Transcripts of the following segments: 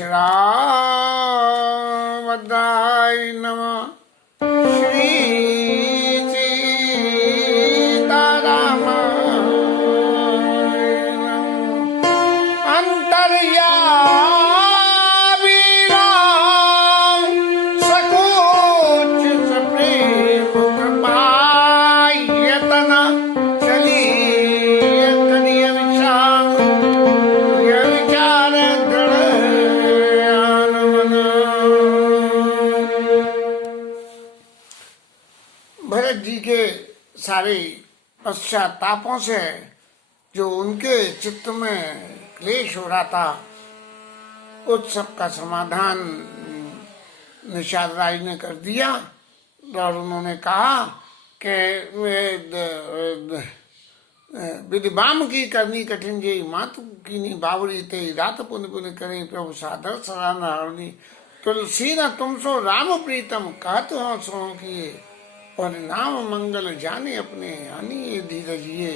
श्रीरामभद्राय नमः। श्री सीतारामाय नमः। अंतर्यामी राम सकोच सप्रेम कृपायतन चली करिय विचार भरत जी के सारे पश्चातापों से जो उनके चित्त में क्लेश हो रहा था, उस सब का समाधान निषाद राज ने कर दिया। और उन्होंने कहा कि विधिबाम की करनी कठिन जी मातु की नी बावरी ते रात पुण्य पुण्य करें प्रभु सादर सराहनी तुलसी न तुम सो राम प्रीतम कहत हो सो किए और नाम मंगल जाने अपने आनी धीरज ये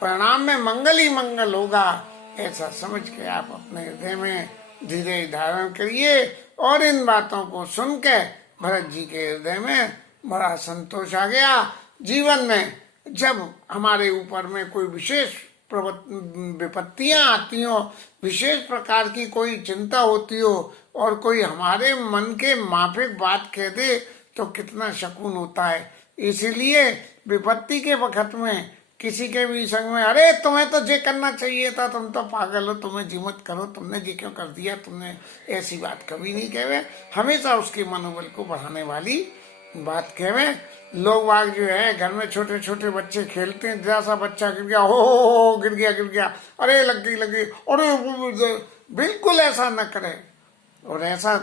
परिणाम में मंगल ही मंगल होगा, ऐसा समझ के आप अपने हृदय में धीरज धारण करिए। और इन बातों को सुन के भरत जी के हृदय में बड़ा संतोष आ गया। जीवन में जब हमारे ऊपर में कोई विशेष विपत्तियां आती हो, विशेष प्रकार की कोई चिंता होती हो और कोई हमारे मन के माफिक बात कह दे तो कितना शकून होता है। इसीलिए विपत्ति के वक्त में किसी के भी संग में अरे तुम्हें तो ये करना चाहिए था, तुम तो पागल हो, तुम्हें जी मत करो, तुमने जी क्यों कर दिया, तुमने ऐसी बात कभी नहीं कहे। हमेशा उसके मनोबल को बढ़ाने वाली बात कहे। लोग बाग जो है घर में छोटे छोटे बच्चे खेलते हैं, जरा सा बच्चा गिर गया, हो गिर गया, अरे लग गई, अरे बिल्कुल ऐसा न करे। और ऐसा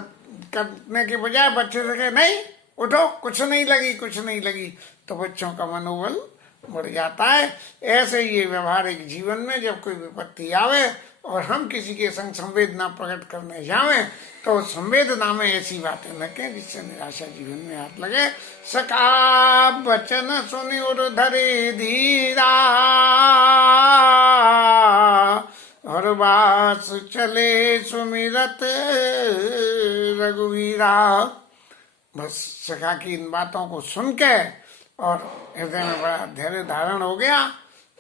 करने के बजाय बच्चे से कहे नहीं उठो, कुछ नहीं लगी, तो बच्चों का मनोबल बढ़ जाता है। ऐसे ये व्यवहारिक जीवन में जब कोई विपत्ति आवे और हम किसी के संग संवेदना प्रकट करने जावे तो संवेदना में ऐसी बातें न कहें जिससे निराशा जीवन में हाथ लगे। सका बचन सुनि और धरे धीरा और बास चले सुमिरत रघुवीरा। बस सखा की इन बातों को सुन के और हृदय में बड़ा धैर्य धारण हो गया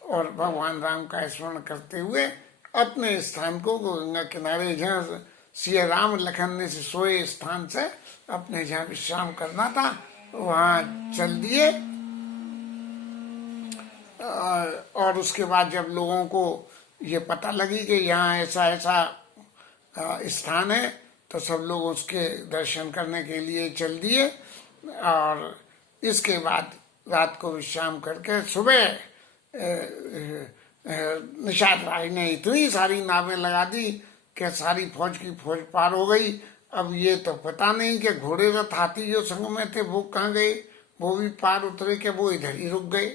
और भगवान राम का स्मरण करते हुए अपने स्थान को गंगा किनारे जहाँ सिया राम लखन ने से सोए स्थान से अपने जहाँ विश्राम करना था वहाँ चल दिए। और उसके बाद जब लोगों को ये पता लगी कि यहाँ ऐसा स्थान है तो सब लोग उसके दर्शन करने के लिए चल दिए। और इसके बाद रात को विश्राम करके सुबह निषाद राज ने इतनी सारी नावें लगा दी कि सारी फौज की फौज पार हो गई। अब ये तो पता नहीं कि घोड़े रथ हाथी जो संग में थे वो कहाँ गए, वो भी पार उतरे कि वो इधर ही रुक गए,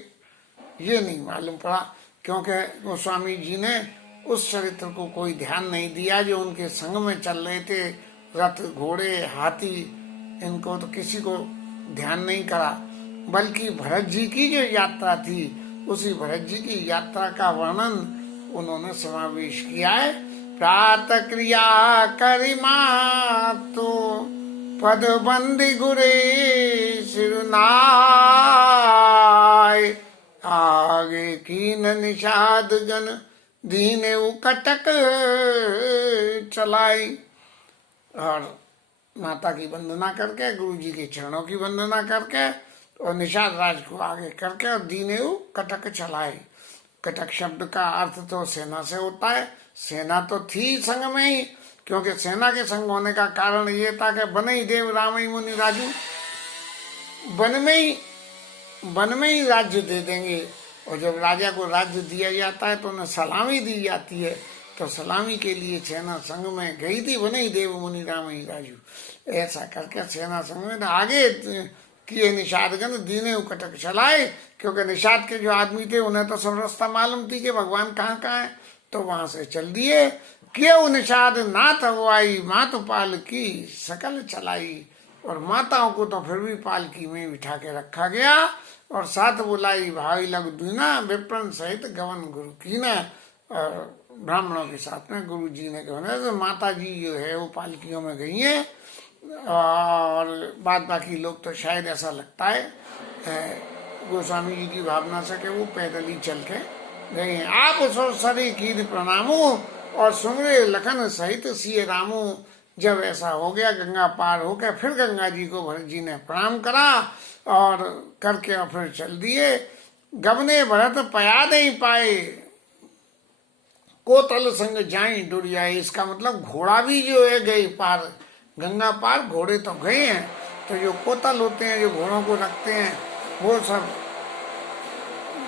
ये नहीं मालूम पड़ा। क्योंकि गोस्वामी जी ने उस चरित्र को कोई ध्यान नहीं दिया जो उनके संग में चल रहे थे, रथ घोड़े हाथी, इनको तो किसी को ध्यान नहीं करा। बल्कि भरत जी की जो यात्रा थी उसी भरत जी की यात्रा का वर्णन उन्होंने समावेश किया है। प्रातः क्रिया करिमा तो पद बंदी गुरे सिरनाय आगे कीन निषाद गन दीने कटक चलाई। और माता की वंदना करके, गुरु जी के चरणों की वंदना करके और निषाद राज को आगे करके और दीनेऊ कटक चलाए। कटक शब्द का अर्थ तो सेना से होता है। सेना तो थी संग में ही, क्योंकि सेना के संग होने का कारण ये था कि बन ही देव राम ही मुनि राजू, वन में ही राज्य दे देंगे। और जब राजा को राज्य दिया जाता है तो उन्हें सलामी दी जाती है, तो सलामी के लिए सेना संग में गई थी। बन ही देव मुनि राम ही राजू, ऐसा करके सेना संग में आगे किए निषादगण दीने कटक चलाए। क्योंकि निषाद के जो आदमी थे उन्हें तो सब रास्ता मालूम थी कि भगवान कहाँ है, तो वहां से चल दिए। क्यों निषाद नाथ अगुवाई मात पाल की सकल चलाई। और माताओं को तो फिर भी पालकी में बिठा के रखा गया और साथ बुलाई भाई लग दूना विप्रन सहित गवन गुरु कीना। और ब्राह्मणों के साथ में गुरु जी ने कहा तो माता जी जो है वो पालकियों में गई हैं और बाद बाकी लोग तो शायद ऐसा लगता है गोस्वामी जी की भावना से कि वो पैदल ही चल के गए हैं। आप सो सरी कीर प्रणामो और सुमरे लखन सहित सिय रामो। जब ऐसा हो गया गंगा पार हो गया फिर गंगा जी को भरत जी ने प्रणाम करा और करके और फिर चल दिए। गबने भरत पया नहीं पाए कोतल संग जाई डुरियाए। इसका मतलब घोड़ा भी जो है गए पार, गंगा पार घोड़े तो गए हैं, तो जो कोतल होते हैं जो घोड़ों को रखते हैं वो सब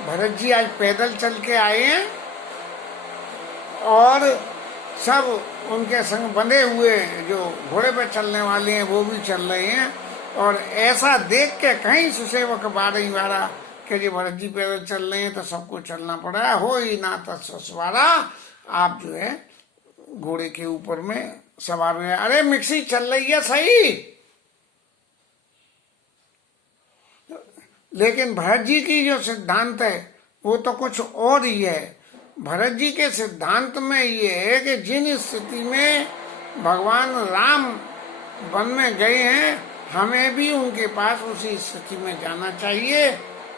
भरत जी आज पैदल चल के आए हैं और सब उनके संग बंधे हुए जो घोड़े पे चलने वाले हैं वो भी चल रहे हैं। और ऐसा देख के कहीं सुसेवक बारही वारा कि जी भरत जी पैदल चल रहे हैं तो सबको चलना पड़ा है। हो ही ना तस्वारा, आप जो है घोड़े के ऊपर में सवार हुए। अरे मिक्सी चल रही है सही, लेकिन भरत जी की जो सिद्धांत है वो तो कुछ और ही है। भरत जी के सिद्धांत में ये है कि जिन स्थिति में भगवान राम वन में गए हैं हमें भी उनके पास उसी स्थिति में जाना चाहिए।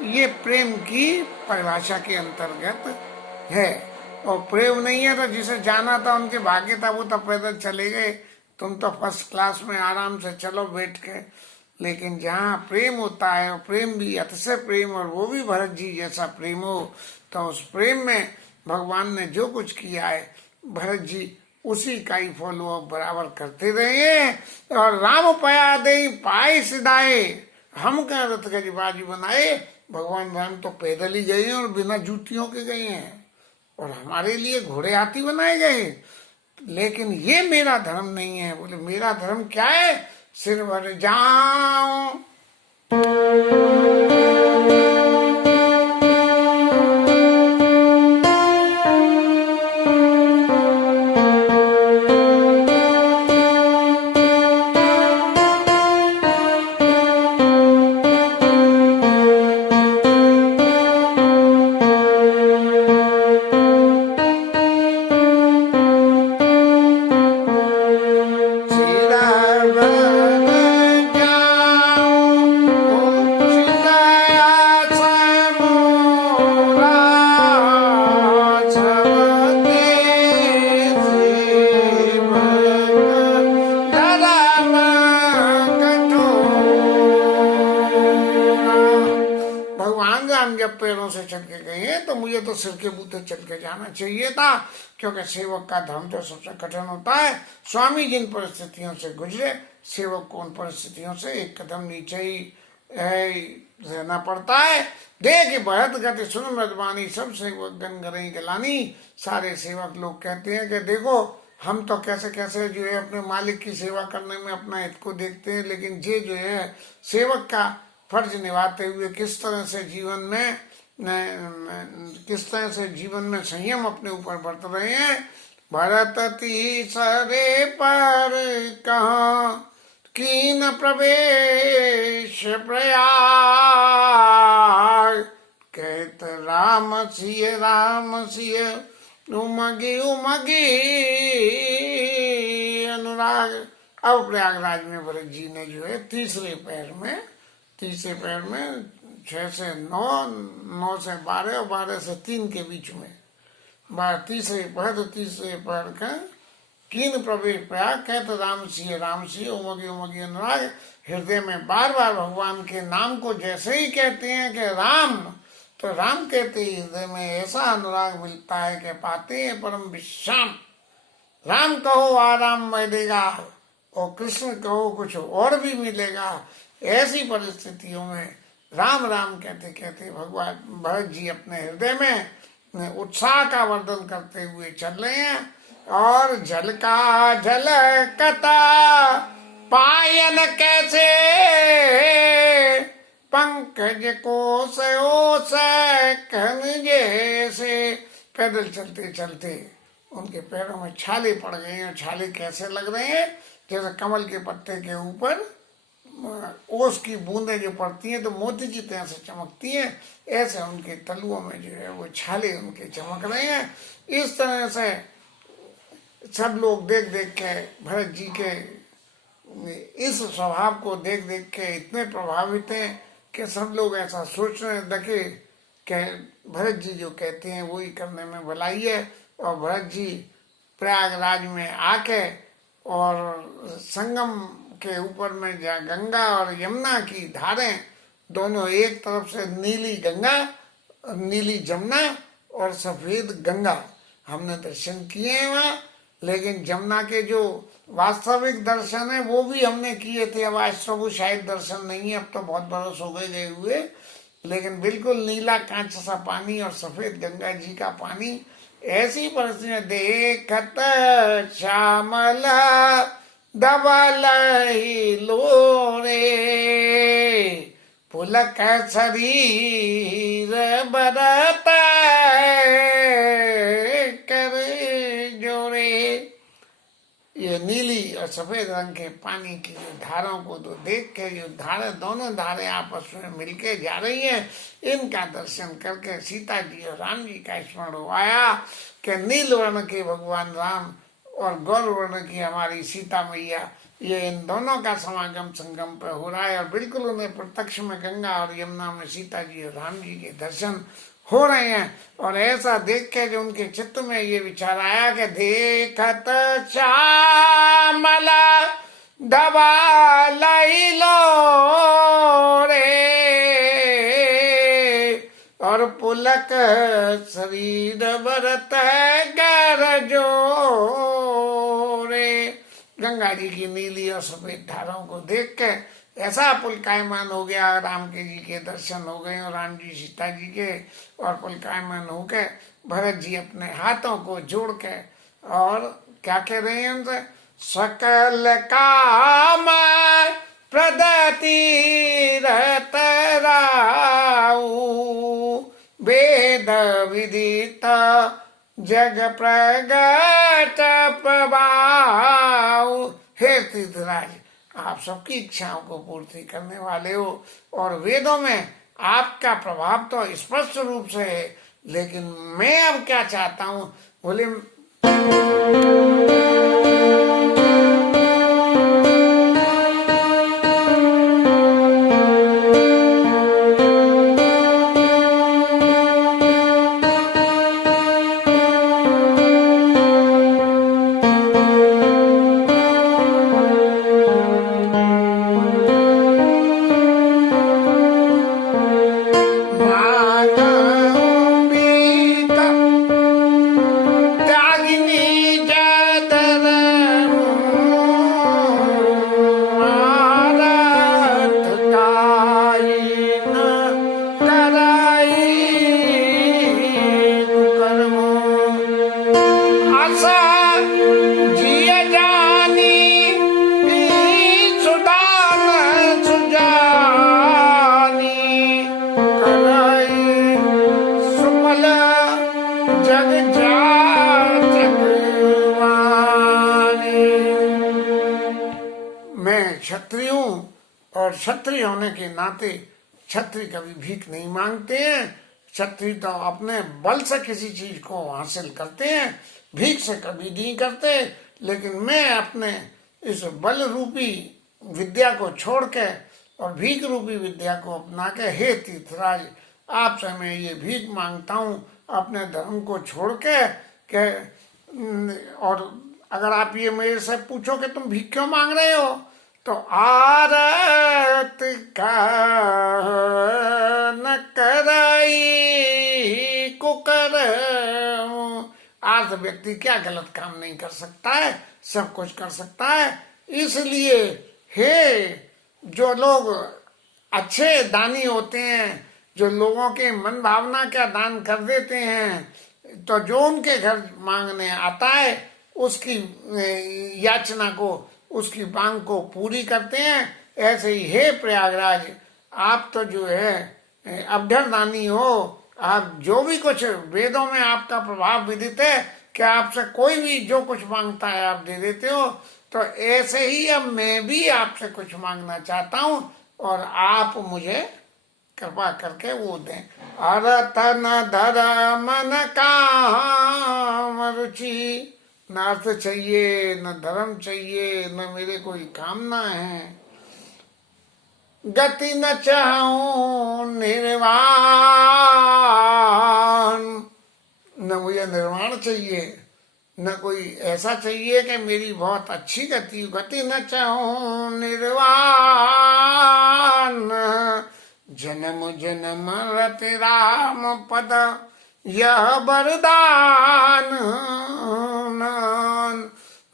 ये प्रेम की परिभाषा के अंतर्गत है। और प्रेम नहीं है तो जिसे जाना था उनके भाग्य था वो तो पैदल चले गए, तुम तो फर्स्ट क्लास में आराम से चलो बैठ के। लेकिन जहाँ प्रेम होता है और प्रेम भी अतिशय प्रेम और वो भी भरत जी जैसा प्रेम हो तो उस प्रेम में भगवान ने जो कुछ किया है भरत जी उसी का ही फॉलो अप बराबर करते रहे। और राम पया दे पाए सिधाए हम क्या रथ गजबाजी बनाए। भगवान राम तो पैदल ही गए हैं और बिना जूतियों के गए हैं और हमारे लिए घोड़े हाथी बनाए गए। लेकिन ये मेरा धर्म नहीं है। बोले मेरा धर्म क्या है, सिर भर जाऊं पैरों से चल के गए हैं तो मुझे तो सिर के बूते चल के जाना चाहिए था, क्योंकि सेवक का धर्म तो सबसे कठिन होता है। स्वामी जिन परिस्थितियों से गुजरे सेवक को उन परिस्थितियों से एक कदम नीचे ही रहना पड़ता है। देख भरत गति सुन मृदवानी सब सेवक गन गरई गलानी। सारे सेवक लोग कहते हैं कि देखो हम तो कैसे कैसे जो है अपने मालिक की सेवा करने में अपना हित को देखते हैं, लेकिन ये जो है सेवक का फर्ज निभाते हुए किस तरह से जीवन में संयम अपने ऊपर बरत रहे हैं। भरत तीसरे पर कहाँ कीन प्रवेश प्रयाग कहत राम सिय उमगी उमगी अनुराग। अब प्रयागराज में भरत जी ने जो है तीसरे पैर में 6 से 9, 9 से 12 और 12 से 3 के बीच में तीसरे पैर का कीन प्रवेश प्रयाग कहते राम सिंह उमगी उमगी अनुराग। हृदय में बार बार भगवान के नाम को जैसे ही कहते हैं कि राम, तो राम कहते ही हृदय में ऐसा अनुराग मिलता है कि पाते हैं परम विश्राम। राम कहो आराम मिलेगा और कृष्ण कहो कुछ और भी मिलेगा। ऐसी परिस्थितियों में राम राम कहते कहते भगवान भरत जी अपने हृदय में उत्साह का वर्धन करते हुए चल रहे हैं। और जल का जल कता पायन कैसे पंकज को कहन जैसे। पैदल चलते चलते उनके पैरों में छाले पड़ गए हैं। छाले कैसे लग रहे हैं, जैसे कमल के पत्ते के ऊपर ओस की बूंदें जो पड़ती हैं तो मोती की तरह से चमकती हैं, ऐसे उनके तलुओं में जो है वो छाले उनके चमक रहे हैं। इस तरह से सब लोग देख देख के भरत जी के इस स्वभाव को देख देख के इतने प्रभावित हैं कि सब लोग ऐसा सोचने लगे कि भरत जी जो कहते हैं वही करने में भलाई है। और भरत जी प्रयागराज में आके और संगम के ऊपर में जहाँ गंगा और यमुना की धारें दोनों, एक तरफ से नीली गंगा, नीली जमुना और सफेद गंगा हमने दर्शन किए हैं वहाँ। लेकिन जमुना के जो वास्तविक दर्शन है वो भी हमने किए थे। अब आज तो वो शायद दर्शन नहीं है, अब तो बहुत बरस हो गए हुए। लेकिन बिल्कुल नीला कांच सा पानी और सफेद गंगा जी का पानी, ऐसी परिस्थिति में देखत श्यामला धवल लो रे, पुलक शरीर बरत कर जोरे। ये नीली और सफेद रंग के पानी की जो धाराओं को तो देख के, जो धारे दोनों धारें आपस में मिलके जा रही हैं, इनका दर्शन करके सीता जी और राम जी का स्मरण हो आया कि नील वर्ण के भगवान राम और गौर वर्ण की हमारी सीता मैया, ये इन दोनों का समागम संगम पर हो रहा है। और बिल्कुल उन्हें प्रत्यक्ष में गंगा और यमुना में सीता जी और राम जी के दर्शन हो रहे हैं। और ऐसा देख के जो उनके चित्त में ये विचार आया कि देखत श्यामला धवल लो रे, और पुलक शरीर बरत गरजो रे। गंगा जी की नीली और सफेद धाराओं को देख के ऐसा पुलकायमान हो गया। राम के जी के दर्शन हो गए और राम जी सीता जी के, और पुलकायमान हो के भरत जी अपने हाथों को जोड़ के और क्या कह रहे हैं उनसे, सकल काम प्रदति रत राऊ, वेद विदित जग प्रगट प्रभाव। हे तीर्थराज, आप सबकी इच्छाओं को पूर्ति करने वाले हो और वेदों में आपका प्रभाव तो स्पष्ट रूप से है। लेकिन मैं अब क्या चाहता हूँ, बोले क्षत्रिय हूँ और क्षत्रिय होने के नाते क्षत्रिय कभी भीख नहीं मांगते हैं। क्षत्रिय तो अपने बल से किसी चीज को हासिल करते हैं, भीख से कभी नहीं करते। लेकिन मैं अपने इस बल रूपी विद्या को छोड़ के और भीख रूपी विद्या को अपना के, हे तीर्थराज, आपसे मैं ये भीख मांगता हूँ अपने धर्म को छोड़ के। और अगर आप ये मेरे से पूछो कि तुम भीख क्यों मांग रहे हो, तो आरत का न कराई कुकर। आज व्यक्ति क्या गलत काम नहीं कर सकता है, सब कुछ कर सकता है। इसलिए हे जो लोग अच्छे दानी होते हैं, जो लोगों के मन भावना का दान कर देते हैं, तो जो उनके घर मांगने आता है उसकी याचना को, उसकी मांग को पूरी करते हैं। ऐसे ही हे प्रयागराज, आप तो जो है अवधर दानी हो, आप जो भी कुछ वेदों में आपका प्रभाव विदित है, कि आपसे कोई भी जो कुछ मांगता है आप दे देते हो, तो ऐसे ही अब मैं भी आपसे कुछ मांगना चाहता हूँ और आप मुझे कृपा करके वो दें। अर्थ न धर्म न काम रुचि, न अर्थ चाहिए न धर्म चाहिए न मेरे कोई कामना है। गति न चाहूं निर्वाण, न मुझे निर्वाण चाहिए न कोई ऐसा चाहिए कि मेरी बहुत अच्छी गति। गति न चाहूं निर्वाण, जन्म जन्म रति राम पद यह वरदान।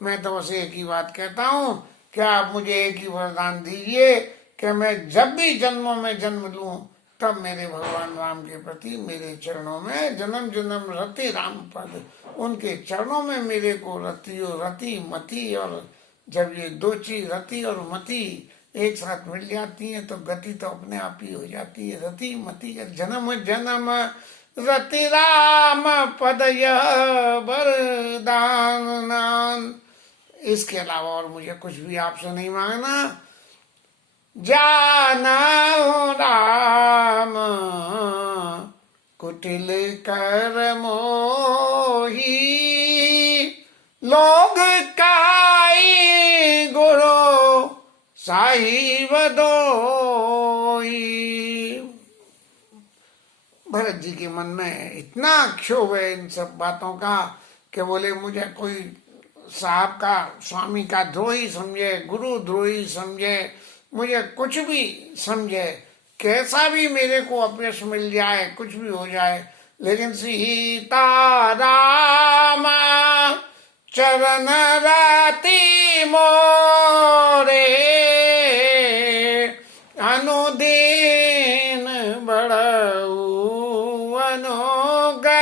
मैं तो बस एक ही बात कहता हूँ कि आप मुझे एक ही वरदान दीजिए कि मैं जब भी जन्मों में जन्म लूं तब मेरे भगवान राम के प्रति मेरे चरणों में जन्म जन्म रति राम पद, उनके चरणों में मेरे को रति मति, और जब ये दो चीज रति और मति एक साथ मिल जाती है तो गति तो अपने आप ही हो जाती है। रति मति जन्म जन्म रति राम पद यह वरदान। इसके अलावा और मुझे कुछ भी आपसे नहीं मांगना। जाना राम कुटिल कर मोही, लोग काई गुरु साहिब दोई। भरत जी के मन में इतना क्षोभ है इन सब बातों का कि बोले मुझे कोई साहब का स्वामी का द्रोही समझे, गुरु द्रोही समझे, मुझे कुछ भी समझे, कैसा भी मेरे को अपयश मिल जाए, कुछ भी हो जाए, लेकिन सीता राम चरण राति मोरे, अनुदीन बड़ऊ अनुग्रह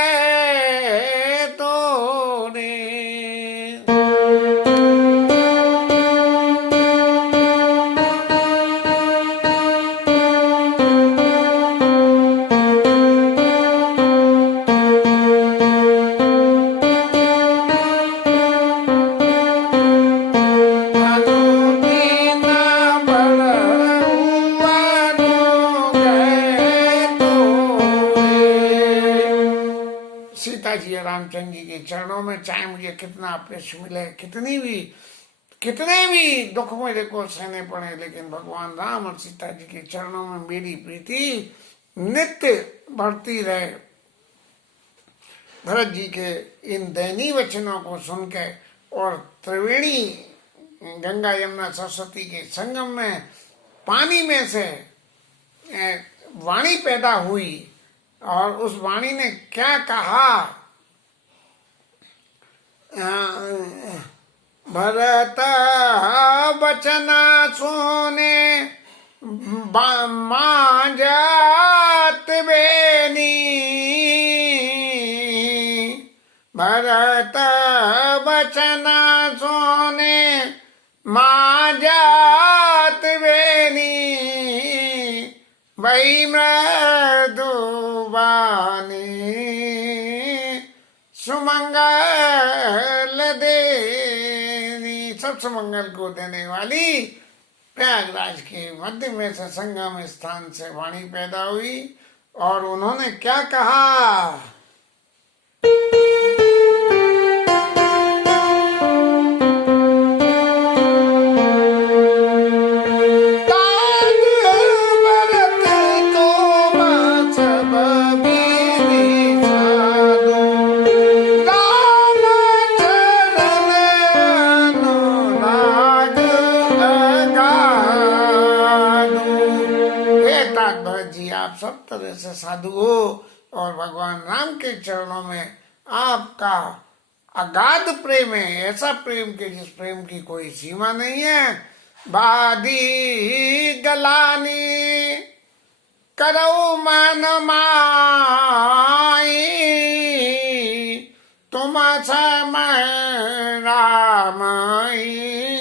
तोरे। सीता जी रामचंद्र जी के चरणों में चाहे मुझे कितना अपयश मिले, कितने भी दुख मेरे को सहने पड़े, लेकिन भगवान राम और सीता जी के चरणों में मेरी प्रीति नित्य बढ़ती रहे। भरत जी के इन दयनीय वचनों को सुन के और त्रिवेणी गंगा यमुना सरस्वती के संगम में पानी में से वाणी पैदा हुई और उस वाणी ने क्या कहा। भरत वचन सुने मांजत बेनी, भरत वचन सुने मांजत बेनी, वही मृदु वाणी सुमंगल देनी। सब सुमंगल को देने वाली प्रयागराज के मध्य में से संगम स्थान से वाणी पैदा हुई और उन्होंने क्या कहा। आप सब तरह से साधु हो और भगवान राम के चरणों में आपका अगाध प्रेम है, ऐसा प्रेम के जिस प्रेम की कोई सीमा नहीं है। बादी गलानी करो मन माई, तुम समय रामाई,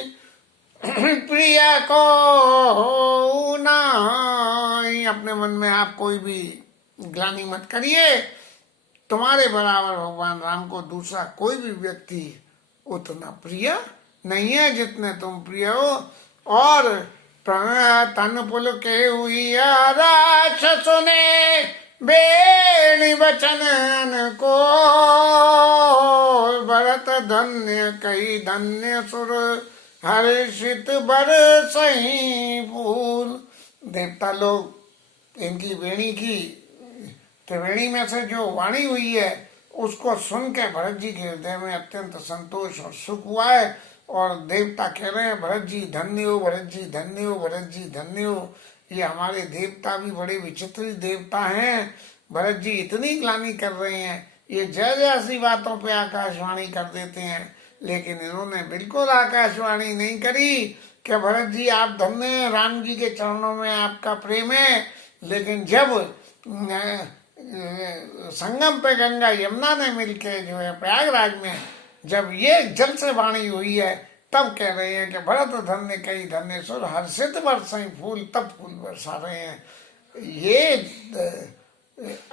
प्रिय को नाई। अपने मन में आप कोई भी ग्लानि मत करिए, तुम्हारे बराबर भगवान राम को दूसरा कोई भी व्यक्ति उतना प्रिय नहीं है जितने तुम प्रिय हो। और तन पुल के हुई राक्षसों ने बेणी वचन को, भरत धन्य कही धन्य सुर हर्षित बरसहीं फूल। देवता लोग इनकी वेणी की त्रिवेणी में से जो वाणी हुई है उसको सुन के भरत जी के हृदय में अत्यंत संतोष और सुख हुआ है। और देवता कह रहे हैं भरत जी धन्य हो, भरत जी धन्य हो, भरत जी धन्य हो। ये हमारे देवता भी बड़े विचित्र देवता हैं। भरत जी इतनी ग्लानि कर रहे हैं, ये जय जैसी बातों पे आकाशवाणी कर देते हैं, लेकिन इन्होंने बिल्कुल आकाशवाणी नहीं करी कि भरत जी आप धन्य हैं, राम जी के चरणों में आपका प्रेम है। लेकिन जब संगम पे गंगा यमुना ने मिलके जो है प्रयागराज में जब ये जल से वाणी हुई है, तब कह रहे हैं कि भरत धन्य कई धन्य सुर हर्षित बरसहीं फूल, तब फूल बरसा रहे हैं। ये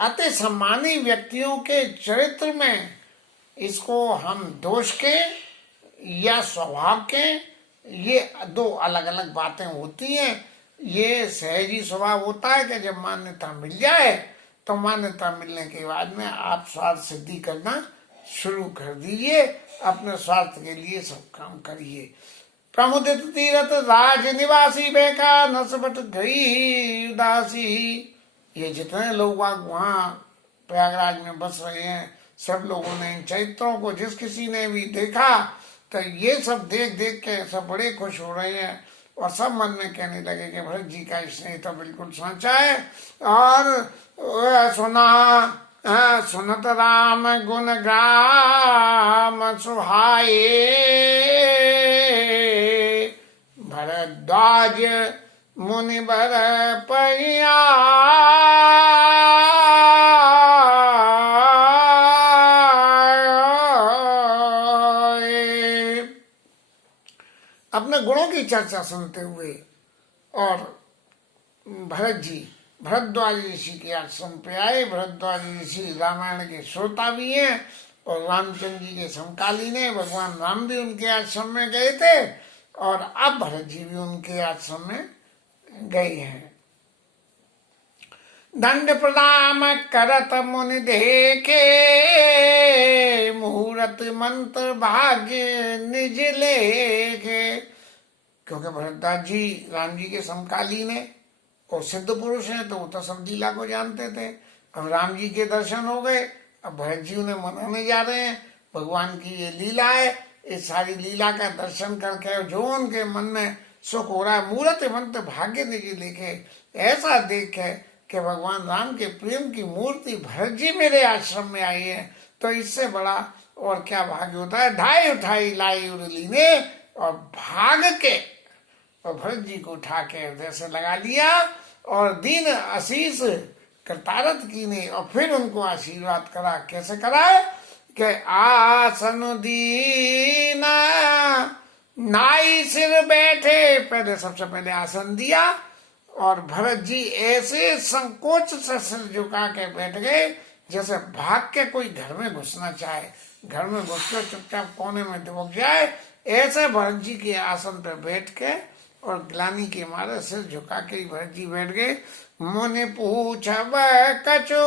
अति सम्मानी व्यक्तियों के चरित्र में इसको हम दोष के या स्वभाव के, ये दो अलग अलग बातें होती हैं। ये सहजी स्वभाव होता है कि जब मान्यता मिल जाए तो मान्यता मिलने के बाद में आप स्वार्थ सिद्धि करना शुरू कर दीजिए, अपने स्वार्थ के लिए सब काम करिए। प्रमुदित तीरथ राज निवासी बेका नसबट गई उदासी। ये जितने लोग वहाँ प्रयागराज में बस रहे हैं, सब लोगों ने इन चरित्रों को जिस किसी ने भी देखा तो ये सब देख देख के सब बड़े खुश हो रहे हैं और सब मन में कहने लगे कि भरत जी का स्नेह तो बिल्कुल सच्चा है। और सुनत राम गुण ग्राम सुहाए, भरद्वाज मुनि बर पैया। अपने गुणों की चर्चा सुनते हुए और भरत जी भरद्वाज ऋषि के आश्रम पे आए। भरद्वाज ऋषि रामायण के श्रोता भी हैं और रामचंद्र जी के समकालीन है। भगवान राम भी उनके आश्रम में गए थे और अब भरत जी भी उनके आश्रम में गए हैं। दंड प्रणाम करत मुनि देखे, मुहूर्त मंत्र भाग्य निज लेखे। क्योंकि भरद्वाज जी राम जी के समकालीन है और सिद्ध पुरुष हैं, तो वो तो सब लीला को जानते थे। अब राम जी के दर्शन हो गए, अब भरत जी उन्हें मनाने जा रहे हैं। भगवान की ये लीला है, इस सारी लीला का दर्शन करके जो उनके मन में सुख हो रहा है, मूर्त मंत्र भाग्य निजी लिखे, ऐसा देखे कि भगवान राम के प्रेम की मूर्ति भरत जी मेरे आश्रम में आई है, तो इससे बड़ा और क्या भाग्य होता है। ढाई उठाई लाई उरली ने, और भाग के और भरत जी को उठा के हृदय से लगा लिया और दीन आशीष करतारत की ने, और फिर उनको आशीर्वाद करा। कैसे करा कि आसन दीना नाई सिर बैठे, पहले सबसे पहले आसन दिया और भरत जी ऐसे संकोच से सिर झुका के बैठ गए जैसे भाग के कोई घर में घुसना चाहे, घर में घुस कर चुपचाप कोने में दुबक जाए। ऐसे भरत जी के आसन पर बैठ के और ग्लानि के मारे सिर झुका के ही भरत जी बैठ गए। मुनि पूछ कछो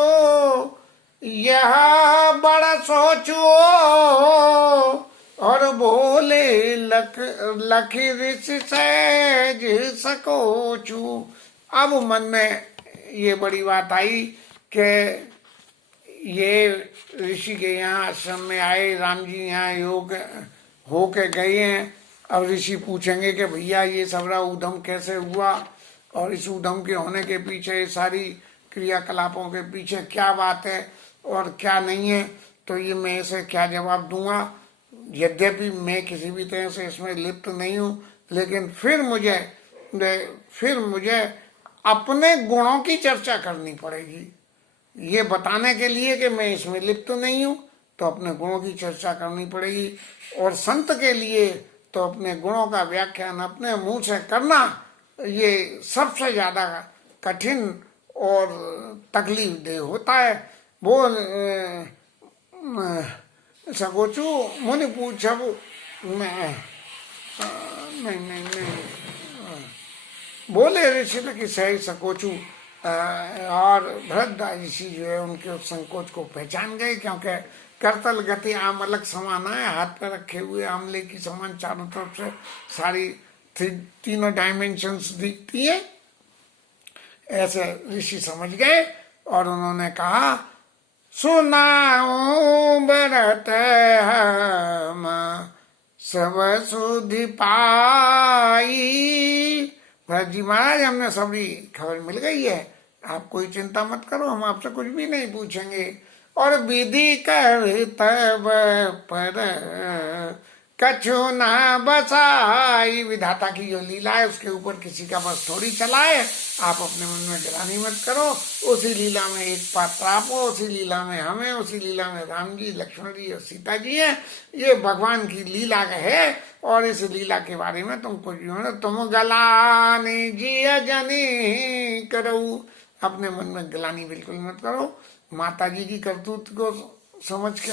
यह बड़ा सोचो, और बोले लख ऋषि सहज सकोचू। अब मन में ये बड़ी बात आई कि ये ऋषि के यहाँ आश्रम में आए, राम जी यहाँ योग हो के गए हैं। अब ऋषि पूछेंगे कि भैया ये सबरा उद्यम कैसे हुआ और इस उद्यम के होने के पीछे, सारी क्रियाकलापों के पीछे क्या बात है और क्या नहीं है। तो ये मैं इसे क्या जवाब दूंगा। यद्यपि मैं किसी भी तरह से इसमें लिप्त नहीं हूँ, लेकिन फिर मुझे अपने गुणों की चर्चा करनी पड़ेगी। ये बताने के लिए कि मैं इसमें लिप्त नहीं हूँ, तो अपने गुणों की चर्चा करनी पड़ेगी। और संत के लिए तो अपने गुणों का व्याख्यान अपने मुंह से करना ये सबसे ज्यादा कठिन और तकलीफ देह होता है। वो सकोचू मुनि पूछब मैं नहीं नहीं नहीं बोले ऋषि कि सही सकोचू। और भरद्वाज ऋषि जो है उनके उस संकोच को पहचान गए, क्योंकि करतल गति आमलक समान है, हाथ पे रखे हुए आमले की समान चारों तरफ से सारी तीनों डायमेंशंस दिखती है। ऐसे ऋषि समझ गए और उन्होंने कहा सुनाओ भरत हम सब सुधि पाई। भरत जी महाराज, हमने सभी खबर मिल गई है, आप कोई चिंता मत करो, हम आपसे कुछ भी नहीं पूछेंगे। और विधि कर तब पर कछु ना बसाई। विधाता की जो लीला है उसके ऊपर किसी का बस थोड़ी चला है, आप अपने मन में ग्लानि मत करो। उसी लीला में एक पात्र आप हो, उसी लीला में हमें, उसी लीला में राम जी, लक्ष्मण जी और सीता जी हैं। ये भगवान की लीला है और इस लीला के बारे में तुम कुछ भी तुम गलानी जी जनी करो। अपने मन में गलानी बिल्कुल मत करो। माता जी की करतूत को समझ के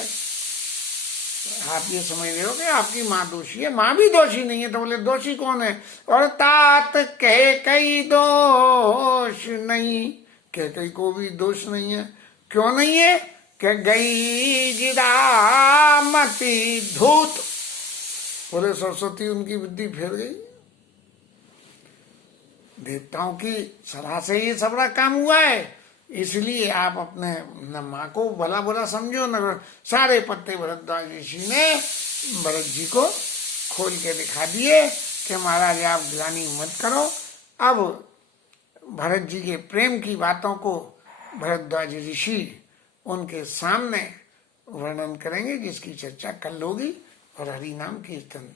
आप ये समझ रहे हो कि आपकी माँ दोषी है, माँ भी दोषी नहीं है। तो बोले दोषी कौन है? और तात कह कई दोष नहीं, कह कई को भी दोष नहीं है। क्यों नहीं है? कि गई गिरा मती धूत। बोले सरस्वती उनकी बुद्धि फिर गई, देवताओं की सलाह से ये सब काम हुआ है। इसलिए आप अपने न माँ को भला बुरा समझो न। सारे पत्ते भरद्वाज ऋषि ने भरत जी को खोल के दिखा दिए कि महाराज आप ग्लानि मत करो। अब भरत जी के प्रेम की बातों को भरद्वाज ऋषि उनके सामने वर्णन करेंगे, जिसकी चर्चा कल होगी। और हरि नाम कीर्तन।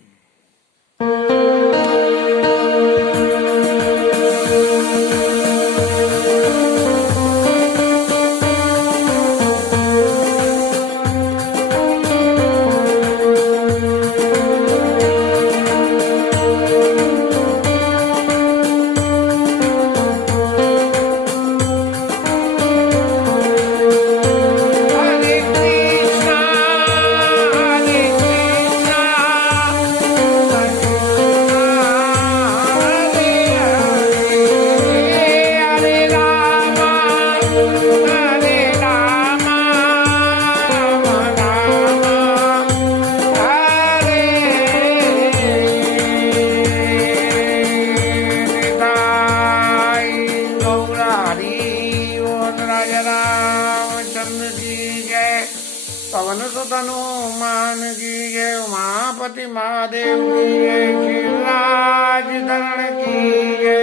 पवन सुत हनुमान की जय, उमापति महादेव की जय, श्री राज धरण की जय।